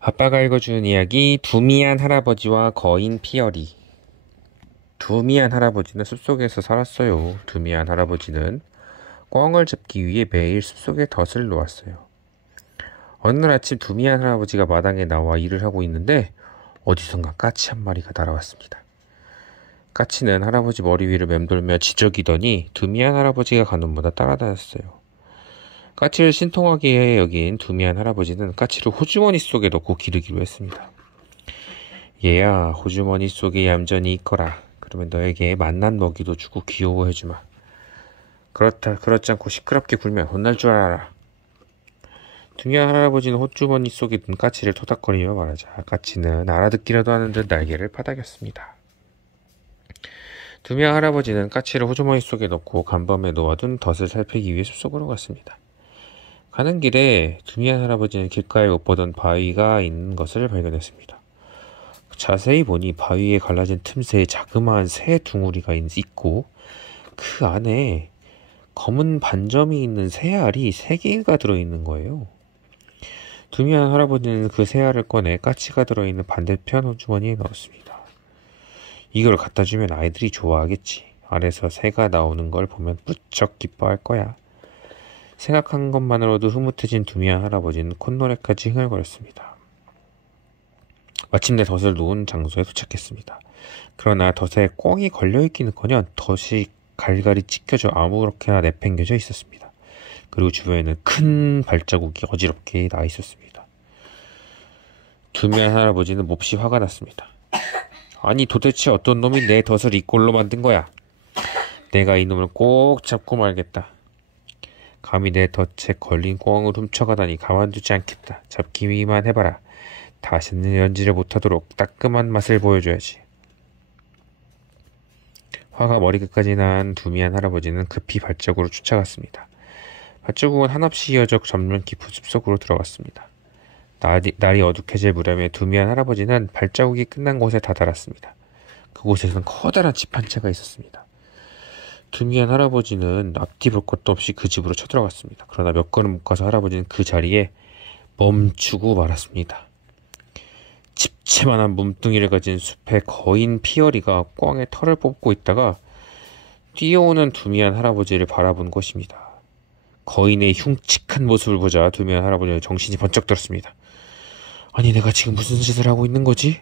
아빠가 읽어준 이야기 두미안 할아버지와 거인 피어리. 두미안 할아버지는 숲속에서 살았어요. 두미안 할아버지는 꿩을 잡기 위해 매일 숲속에 덫을 놓았어요. 어느 날 아침 두미안 할아버지가 마당에 나와 일을 하고 있는데 어디선가 까치 한 마리가 날아왔습니다. 까치는 할아버지 머리 위를 맴돌며 지저귀더니 두미안 할아버지가 가는 곳마다 따라다녔어요. 까치를 신통하게 여긴 두미안 할아버지는 까치를 호주머니 속에 넣고 기르기로 했습니다. 얘야, 호주머니 속에 얌전히 있거라. 그러면 너에게 맛난 먹이도 주고 귀여워해주마. 그렇지 않고 시끄럽게 굴면 혼날 줄 알아라. 두미안 할아버지는 호주머니 속에 든 까치를 토닥거리며 말하자 까치는 알아듣기라도 하는 듯 날개를 파닥였습니다. 두미안 할아버지는 까치를 호주머니 속에 넣고 간밤에 놓아둔 덫을 살피기 위해 숲속으로 갔습니다. 가는 길에 두미안 할아버지는 길가에 못 보던 바위가 있는 것을 발견했습니다. 자세히 보니 바위에 갈라진 틈새에 자그마한 새 둥우리가 있고 그 안에 검은 반점이 있는 새알이 3개가 들어있는 거예요. 두미안 할아버지는 그 새알을 꺼내 까치가 들어있는 반대편 호주머니에 넣었습니다. 이걸 갖다 주면 아이들이 좋아하겠지. 알에서 새가 나오는 걸 보면 무척 기뻐할 거야. 생각한 것만으로도 흐뭇해진 두미안 할아버지는 콧노래까지 흥얼거렸습니다. 마침내 덫을 놓은 장소에 도착했습니다. 그러나 덫에 꿩이 걸려있기는커녕 덫이 갈갈이 찢겨져 아무렇게나 내팽겨져 있었습니다. 그리고 주변에는 큰 발자국이 어지럽게 나 있었습니다. 두미안 할아버지는 몹시 화가 났습니다. 아니 도대체 어떤 놈이 내 덫을 이 꼴로 만든 거야? 내가 이 놈을 꼭 잡고 말겠다. 감히 내 덫에 걸린 꿩을 훔쳐가다니 가만두지 않겠다. 잡기만 해봐라. 다시는 연지를 못하도록 따끔한 맛을 보여줘야지. 화가 머리끝까지 난 두미안 할아버지는 급히 발자국으로 쫓아갔습니다. 발자국은 한없이 이어져 점점 깊은 숲속으로 들어갔습니다. 날이 어둑해질 무렵에 두미안 할아버지는 발자국이 끝난 곳에 다다랐습니다. 그곳에선 커다란 집 한 채가 있었습니다. 두미안 할아버지는 앞뒤 볼 것도 없이 그 집으로 쳐들어갔습니다. 그러나 몇 걸음 못 가서 할아버지는 그 자리에 멈추고 말았습니다. 집채만한 몸뚱이를 가진 숲의 거인 피어리가 꿩의 털을 뽑고 있다가 뛰어오는 두미안 할아버지를 바라본 것입니다. 거인의 흉측한 모습을 보자 두미안 할아버지는 정신이 번쩍 들었습니다. 아니 내가 지금 무슨 짓을 하고 있는 거지?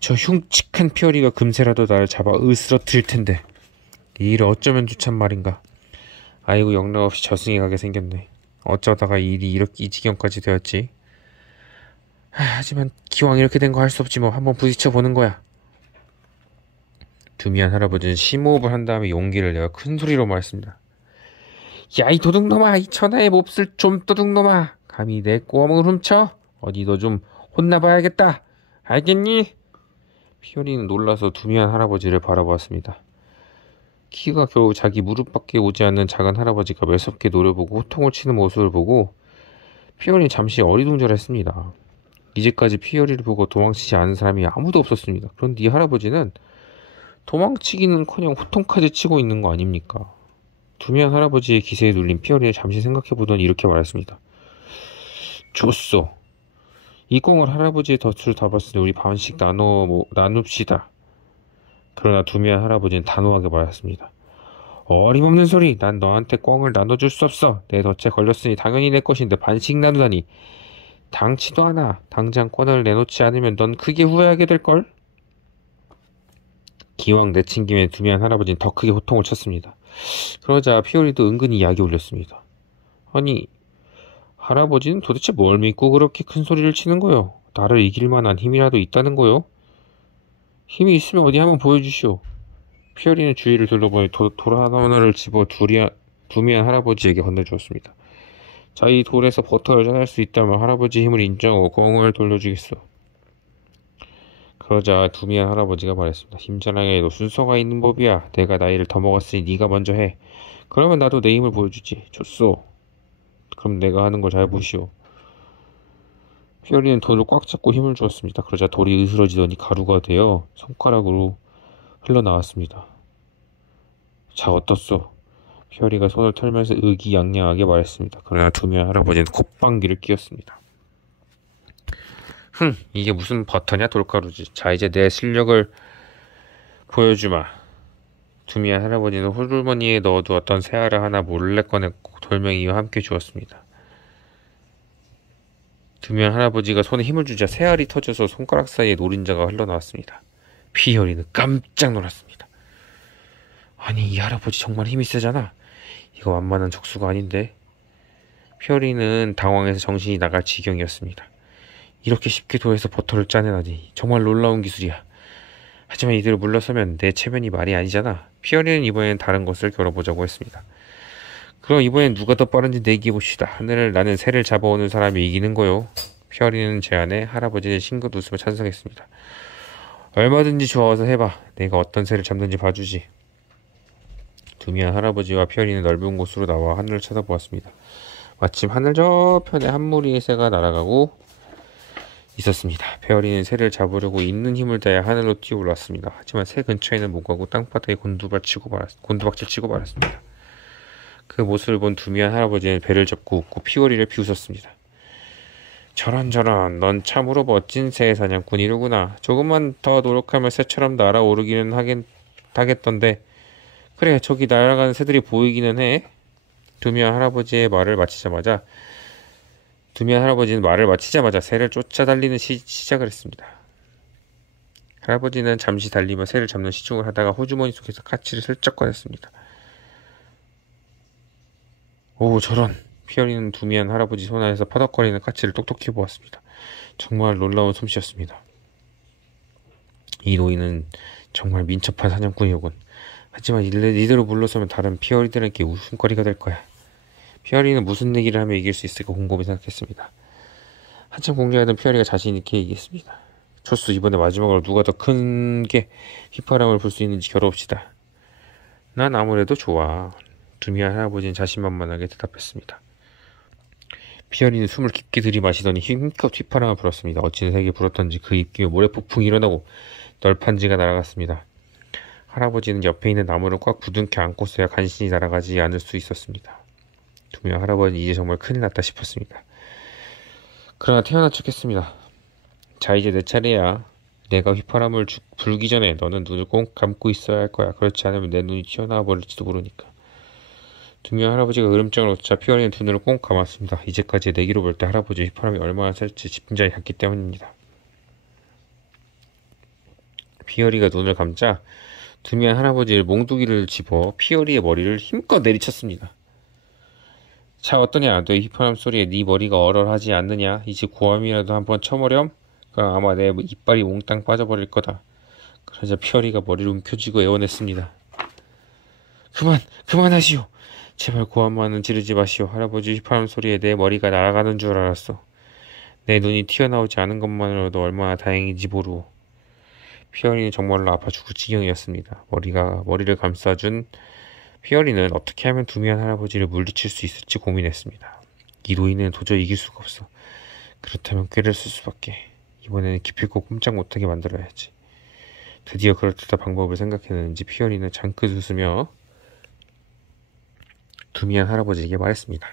저 흉측한 피어리가 금세라도 나를 잡아 으스러뜨릴 텐데 이 일을 어쩌면 좋단 말인가. 아이고 영락없이 저승에 가게 생겼네. 어쩌다가 이 일이 이 지경까지 되었지. 하지만 기왕 이렇게 된 거 할 수 없지 뭐. 한번 부딪혀 보는 거야. 두미안 할아버지는 심호흡을 한 다음에 용기를 내어 큰 소리로 말했습니다. 야 이 도둑놈아, 이 천하의 몹쓸 좀도둑놈아, 감히 내 꿩을 훔쳐? 어디 너 좀 혼나봐야겠다. 알겠니? 피어리는 놀라서 두미안 할아버지를 바라보았습니다. 키가 겨우 자기 무릎밖에 오지 않는 작은 할아버지가 매섭게 노려보고 호통을 치는 모습을 보고 피어리는 잠시 어리둥절했습니다. 이제까지 피어리를 보고 도망치지 않은 사람이 아무도 없었습니다. 그런데 이 할아버지는 도망치기는커녕 호통까지 치고 있는 거 아닙니까? 두미안 할아버지의 기세에 눌린 피어리를 잠시 생각해보더니 이렇게 말했습니다. 좋소. 이 꿩을 할아버지의 덫으로 잡았으니 우리 반씩 나눕시다. 그러나 두미안 할아버지는 단호하게 말했습니다. 어림없는 소리. 난 너한테 꿩을 나눠줄 수 없어. 내 덫에 걸렸으니 당연히 내 것인데 반씩 나누다니. 당치도 않아. 당장 꿩을 내놓지 않으면 넌 크게 후회하게 될걸? 기왕 내친 김에 두미안 할아버지는 더 크게 호통을 쳤습니다. 그러자 피오리도 은근히 약이 올렸습니다. 아니 할아버지는 도대체 뭘 믿고 그렇게 큰 소리를 치는 거요? 나를 이길 만한 힘이라도 있다는 거요? 힘이 있으면 어디 한번 보여주시오. 피어리는 주위를 둘러보니 돌 하나를 집어 두미안 할아버지에게 건네주었습니다. 자, 이 돌에서 버터를 짜낼 수 있다면 할아버지 힘을 인정하고 꿩을 돌려주겠소. 그러자 두미안 할아버지가 말했습니다. 힘자랑에도 순서가 있는 법이야. 내가 나이를 더 먹었으니 네가 먼저 해. 그러면 나도 내 힘을 보여주지. 좋소. 그럼 내가 하는 걸 잘 보시오. 피어리는 돌을 꽉 잡고 힘을 주었습니다. 그러자 돌이 으스러지더니 가루가 되어 손가락으로 흘러나왔습니다. 자, 어떻소? 피어리가 손을 털면서 의기양양하게 말했습니다. 그러나 두미안 할아버지는 콧방귀를 뀌었습니다. 이게 무슨 버터냐 돌가루지. 자, 이제 내 실력을 보여주마. 두미안 할아버지는 호주머니에 넣어두었던 새알을 하나 몰래 꺼냈고 돌멩이와 함께 주었습니다. 두미안 할아버지가 손에 힘을 주자 새알이 터져서 손가락 사이에 노린자가 흘러나왔습니다. 피어리는 깜짝 놀랐습니다. 아니, 이 할아버지 정말 힘이 세잖아. 이거 만만한 적수가 아닌데. 피어리는 당황해서 정신이 나갈 지경이었습니다. 이렇게 쉽게 돌에서 버터를 짜내다니 정말 놀라운 기술이야. 하지만 이대로 물러서면 내 체면이 말이 아니잖아. 피어리는 이번엔 다른 것을 겨뤄보자고 했습니다. 그럼 이번엔 누가 더 빠른지 내기해봅시다. 하늘을 나는 새를 잡아오는 사람이 이기는 거요. 피어리는 제안에 할아버지는 싱긋 웃으며 찬성했습니다. 얼마든지 좋아서 해봐. 내가 어떤 새를 잡는지 봐주지. 두미안 할아버지와 피어리는 넓은 곳으로 나와 하늘을 쳐다보았습니다. 마침 하늘 저편에 한 무리의 새가 날아가고 있었습니다. 피어리는 새를 잡으려고 있는 힘을 다해 하늘로 뛰어올랐습니다. 하지만 새 근처에는 못 가고 땅바닥에 곤두박질 치고 말았습니다. 그 모습을 본 두미안 할아버지는 배를 접고 웃고 피어리를 비웃었습니다. 저런, 넌 참으로 멋진 새 사냥꾼이로구나. 조금만 더 노력하면 새처럼 날아오르기는 하겠던데. 그래, 저기 날아가는 새들이 보이기는 해. 두미안 할아버지는 말을 마치자마자 새를 쫓아달리는 시작을 했습니다. 할아버지는 잠시 달리며 새를 잡는 시중을 하다가 호주머니 속에서 까치를 슬쩍 꺼냈습니다. 오, 저런. 피어리는 두미안 할아버지 손 안에서 퍼덕거리는 까치를 똑똑히 보았습니다. 정말 놀라운 솜씨였습니다. 이 노인은 정말 민첩한 사냥꾼이오군. 하지만 이대로 물러서면 다른 피어리들에게 웃음거리가 될 거야. 피어리는 무슨 얘기를 하면 이길 수 있을까 곰곰이 생각했습니다. 한참 공략하던 피어리가 자신 있게 얘기했습니다. 초수, 이번에 마지막으로 누가 더 큰 게 휘파람을 불 수 있는지 겨뤄봅시다. 난 아무래도 좋아. 두미안 할아버지는 자신만만하게 대답했습니다. 피어리는 숨을 깊게 들이마시더니 힘껏 휘파람을 불었습니다. 어찌나 세게 불었던지 그 입김에 모래폭풍이 일어나고 널판지가 날아갔습니다. 할아버지는 옆에 있는 나무를 꽉 부둥켜 안고서야 간신히 날아가지 않을 수 있었습니다. 두미안 할아버지는 이제 정말 큰일 났다 싶었습니다. 그러나 태어난 척했습니다. 자, 이제 내 차례야. 내가 휘파람을 불기 전에 너는 눈을 꼭 감고 있어야 할 거야. 그렇지 않으면 내 눈이 튀어나와 버릴지도 모르니까. 두미안 할아버지가 으름장을 놓자 피어리는 두 눈을 꼭 감았습니다. 이제까지 내기로 볼 때 할아버지의 휘파람이 얼마나 셀지 짐작이 갔기 때문입니다. 피어리가 눈을 감자 두미안 할아버지의 몽둥이를 집어 피어리의 머리를 힘껏 내리쳤습니다. 자, 어떠냐? 너의 휘파람 소리에 네 머리가 얼얼하지 않느냐? 이제 고함이라도 한번 쳐보렴? 그럼 아마 내 이빨이 몽땅 빠져버릴 거다. 그러자 피어리가 머리를 움켜쥐고 애원했습니다. 그만하시오. 제발 고함만은 지르지 마시오. 할아버지 휘파람 소리에 내 머리가 날아가는 줄 알았어. 내 눈이 튀어나오지 않은 것만으로도 얼마나 다행인지 모르오. 피어리는 정말로 아파 죽을 지경이었습니다. 머리를 감싸준 피어리는 어떻게 하면 두미안 할아버지를 물리칠 수 있을지 고민했습니다. 이 노인은 도저히 이길 수가 없어. 그렇다면 꾀를 쓸 수밖에. 이번에는 기필코 꼼짝 못하게 만들어야지. 드디어 그럴듯한 방법을 생각해내는지 피어리는 장긋 웃으며 두미안 할아버지에게 말했습니다.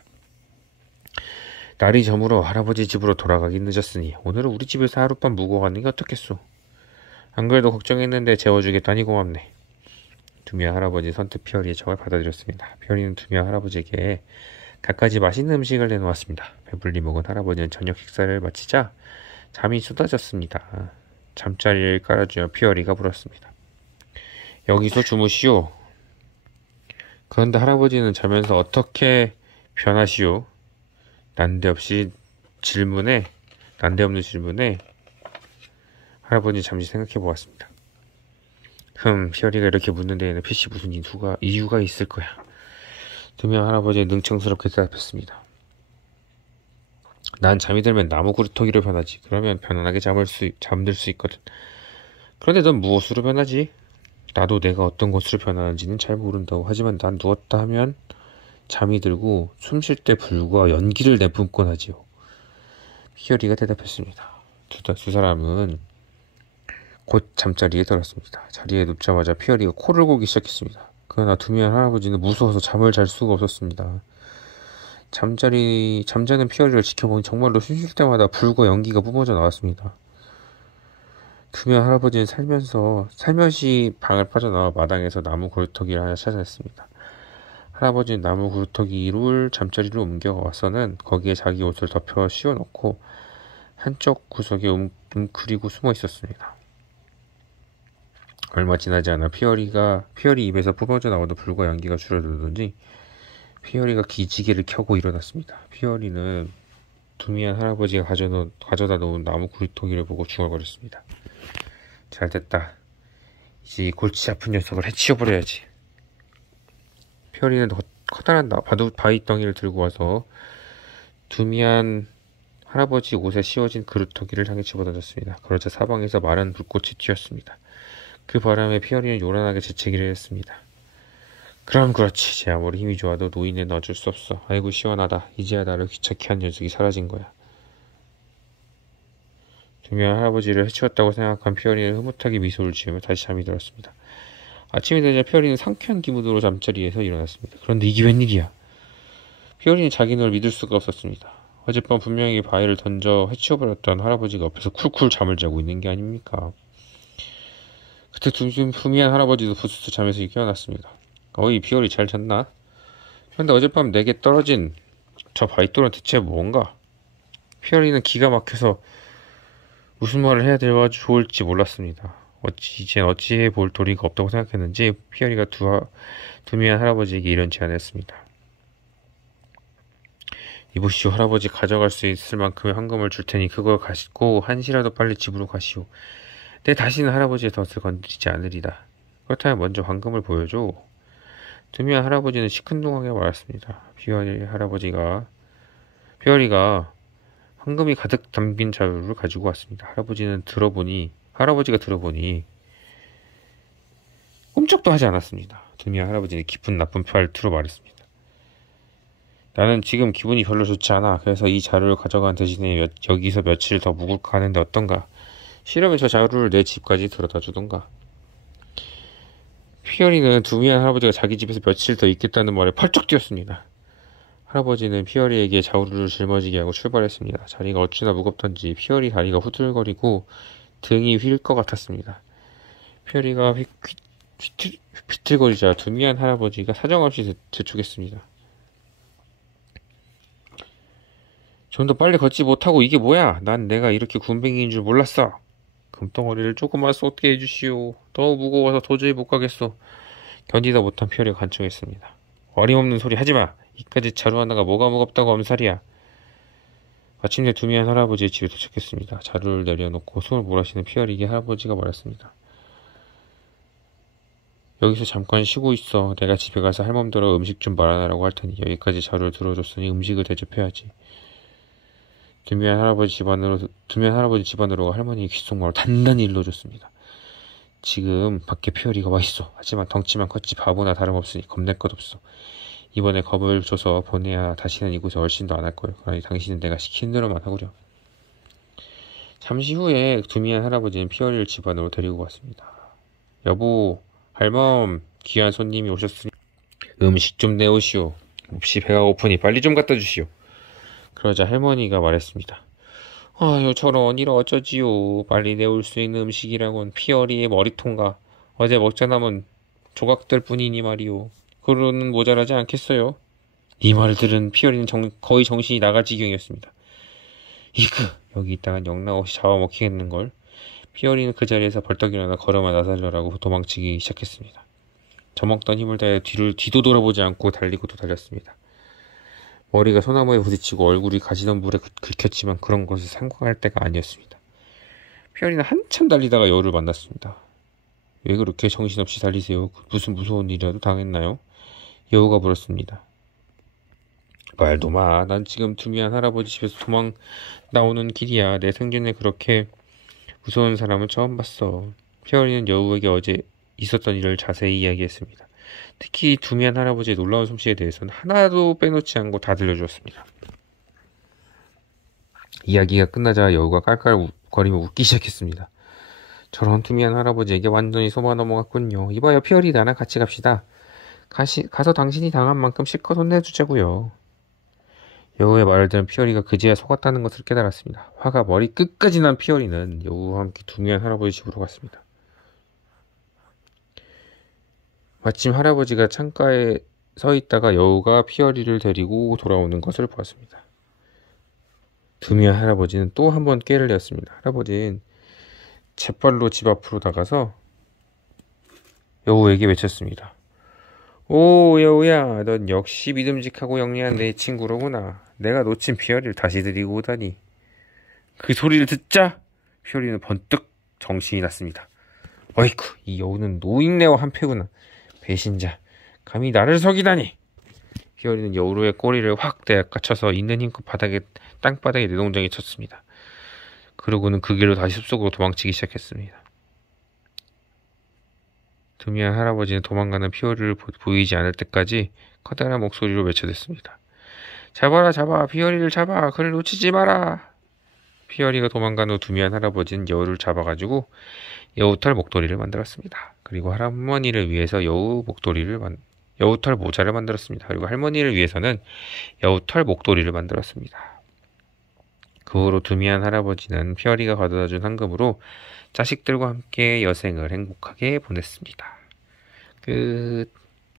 날이 저물어 할아버지 집으로 돌아가기 늦었으니 오늘은 우리 집에서 하룻밤 묵어 가는 게 어떻겠소? 안 그래도 걱정했는데 재워주겠다니 고맙네. 두미안 할아버지 선뜻 피어리의 청을 받아들였습니다. 피어리는 두미안 할아버지에게 갖가지 맛있는 음식을 내놓았습니다. 배불리 먹은 할아버지는 저녁 식사를 마치자 잠이 쏟아졌습니다. 잠자리를 깔아주며 피어리가 물었습니다. 여기서 주무시오. 그런데 할아버지는 자면서 어떻게 변하시오? 난데없는 질문에 할아버지 잠시 생각해 보았습니다. 피어리가 이렇게 묻는 데에는 필시 무슨 이유가 있을 거야. 두미안 할아버지는 능청스럽게 대답했습니다. 난 잠이 들면 나무 그루터기로 변하지. 그러면 편안하게 잠들 수 있거든. 그런데 넌 무엇으로 변하지? 나도 내가 어떤 것으로 변하는지는 잘 모른다고. 하지만 난 누웠다 하면 잠이 들고 숨 쉴 때 불과 연기를 내뿜곤 하지요. 피어리가 대답했습니다. 두 사람은 곧 잠자리에 들었습니다. 자리에 눕자마자 피어리가 코를 골기 시작했습니다. 그러나 두미안 할아버지는 무서워서 잠을 잘 수가 없었습니다. 잠자는 피어리를 지켜보니 정말로 숨쉴 때마다 불과 연기가 뿜어져 나왔습니다. 두면 할아버지는 살며시 방을 빠져나와 마당에서 나무 그루터기를 하나 찾아냈습니다. 할아버지는 나무 그루터기를 잠자리로 옮겨와서는 거기에 자기 옷을 덮여 씌워놓고 한쪽 구석에 웅크리고 숨어 있었습니다. 얼마 지나지 않아 피어리 입에서 뿜어져 나오던 불과 연기가 줄어들더니 피어리가 기지개를 켜고 일어났습니다. 피어리는 두미안 할아버지가 가져다 놓은 나무 그루터기를 보고 중얼거렸습니다. 잘됐다. 이제 이 골치 아픈 녀석을 해치워버려야지. 피어리는 커다란 바위덩이를 들고 와서 두미안 할아버지 옷에 씌워진 그루터기를 향해 집어던졌습니다. 그러자 사방에서 마른 불꽃이 튀었습니다. 그 바람에 피어리는 요란하게 재채기를 했습니다. 그럼 그렇지. 제 아무리 힘이 좋아도 노인네는 어쩔 수 없어. 아이고 시원하다. 이제야 나를 귀찮게 한 녀석이 사라진 거야. 두미안 할아버지를 해치웠다고 생각한 피어리는 흐뭇하게 미소를 지으며 다시 잠이 들었습니다. 아침이 되자 피어리는 상쾌한 기분으로 잠자리에서 일어났습니다. 그런데 이게 웬일이야? 피어리는 자기 눈을 믿을 수가 없었습니다. 어젯밤 분명히 바위를 던져 해치워버렸던 할아버지가 옆에서 쿨쿨 잠을 자고 있는 게 아닙니까? 그때 두미안 할아버지도 부스스 잠에서 깨어났습니다. 어이 피어리 잘 잤나? 그런데 어젯밤 내게 떨어진 저 바위돌은 대체 뭔가? 피어리는 기가 막혀서 무슨 말을 해야 좋을지 몰랐습니다. 이젠 어찌해 볼 도리가 없다고 생각했는지 피어리가 두미안 할아버지에게 이런 제안을 했습니다. 이보시오. 할아버지 가져갈 수 있을 만큼의 황금을 줄 테니 그걸 가시고 한시라도 빨리 집으로 가시오. 내 다시는 할아버지의 덫을 건드리지 않으리다. 그렇다면 먼저 황금을 보여줘. 두미안 할아버지는 시큰둥하게 말했습니다. 피어리가 황금이 가득 담긴 자루를 가지고 왔습니다. 할아버지가 들어보니 꼼짝도 하지 않았습니다. 두미안 할아버지는 깊은 나쁜 말투로 말했습니다. 나는 지금 기분이 별로 좋지 않아. 그래서 이 자루를 가져간 대신에 여기서 며칠 더 묵을까 하는데 어떤가? 싫으면 저 자루를 내 집까지 들여다 주던가. 피어리는 두미안 할아버지가 자기 집에서 며칠 더 있겠다는 말에 펄쩍 뛰었습니다. 할아버지는 피어리에게 자루를 짊어지게 하고 출발했습니다. 자리가 어찌나 무겁던지 피어리 다리가 후들거리고 등이 휠 것 같았습니다. 피어리가 휘틀거리자 두미안 할아버지가 사정없이 재촉했습니다. 좀 더 빨리 걷지 못하고 이게 뭐야? 난 내가 이렇게 군뱅이인 줄 몰랐어. 금덩어리를 조금만 쏟게 해주시오. 너무 무거워서 도저히 못 가겠어. 견디다 못한 피어리가 간청했습니다. 어림없는 소리 하지마. 이까지 자루 하나가 뭐가 무겁다고 엄살이야. 마침내 두미안 할아버지의 집에 도착했습니다. 자루를 내려놓고 숨을 몰아쉬는 피어리에게 할아버지가 말했습니다. 여기서 잠깐 쉬고 있어. 내가 집에 가서 할멈들어 음식 좀 말아놔라고 할 테니 여기까지 자루를 들어줬으니 음식을 대접해야지. 두미안 할아버지 집안으로 할머니의 귓속말을 단단히 일러줬습니다. 지금 밖에 피어리가 와 있어. 하지만 덩치만 컸지 바보나 다름없으니 겁낼 것 없어. 이번에 겁을 줘서 보내야 다시는 이곳에 얼씬도 안 할 거예요. 그러니 당신은 내가 시키는 대로만 하구려. 잠시 후에 두미안 할아버지는 피어리를 집안으로 데리고 왔습니다. 여보, 할멈, 귀한 손님이 오셨으니 음식 좀 내오시오. 몹시 배가 고프니 빨리 좀 갖다 주시오. 그러자 할머니가 말했습니다. 아유, 저런 이를 어쩌지요. 빨리 내올 수 있는 음식이라곤 피어리의 머리통과 어제 먹자 남은 조각들 뿐이니 말이오. 그로는 모자라지 않겠어요? 이 말을 들은 피어리는 거의 정신이 나갈 지경이었습니다. 이그, 여기 있다간 영락없이 잡아먹히겠는걸. 피어리는 그 자리에서 벌떡 일어나 걸음아 나살려라고 도망치기 시작했습니다. 저먹던 힘을 다해 뒤도 돌아보지 않고 달리고 또 달렸습니다. 머리가 소나무에 부딪히고 얼굴이 가시던 불에 긁혔지만 그런 것을 상관할 때가 아니었습니다. 피어리는 한참 달리다가 여우를 만났습니다. 왜 그렇게 정신없이 달리세요? 무슨 무서운 일이라도 당했나요? 여우가 물었습니다. 말도 마. 난 지금 두미안 할아버지 집에서 도망 나오는 길이야. 내 생전에 그렇게 무서운 사람은 처음 봤어. 피어리는 여우에게 어제 있었던 일을 자세히 이야기했습니다. 특히 두미안 할아버지의 놀라운 솜씨에 대해서는 하나도 빼놓지 않고 다 들려주었습니다. 이야기가 끝나자 여우가 깔깔거리며 웃기 시작했습니다. 저런 두미안 할아버지에게 완전히 속아 넘어갔군요. 이봐요, 피어리, 나랑 같이 갑시다. 가서 당신이 당한 만큼 실컷 혼내주자고요. 여우의 말을 들은 피어리가 그제야 속았다는 것을 깨달았습니다. 화가 머리 끝까지 난 피어리는 여우와 함께 두미안 할아버지 집으로 갔습니다. 마침 할아버지가 창가에 서 있다가 여우가 피어리를 데리고 돌아오는 것을 보았습니다. 두미안 할아버지는 또 한 번 꾀를 내었습니다. 할아버지는 재빨로 집 앞으로 나가서 여우에게 외쳤습니다. 오, 여우야, 넌 역시 믿음직하고 영리한 내 친구로구나. 내가 놓친 피어리를 다시 데리고 오다니. 그 소리를 듣자 피어리는 번뜩 정신이 났습니다. 어이쿠, 이 여우는 노인네와 한패구나. 배신자, 감히 나를 속이다니. 피어리는 여우의 꼬리를 확 내깎아쳐서 있는 힘껏 땅바닥에 내동댕이 쳤습니다. 그러고는 그 길로 다시 숲속으로 도망치기 시작했습니다. 두미안 할아버지는 도망가는 피어리를 보이지 않을 때까지 커다란 목소리로 외쳐댔습니다. 잡아라, 잡아, 피어리를 잡아, 그를 놓치지 마라. 피어리가 도망간 후 두미안 할아버지는 여우를 잡아가지고 여우털 목도리를 만들었습니다. 그리고 할머니를 위해서 여우털 모자를 만들었습니다. 그리고 할머니를 위해서는 여우털 목도리를 만들었습니다. 그 후로 두미안 할아버지는 피어리가 가져다준 황금으로 자식들과 함께 여생을 행복하게 보냈습니다. 끝.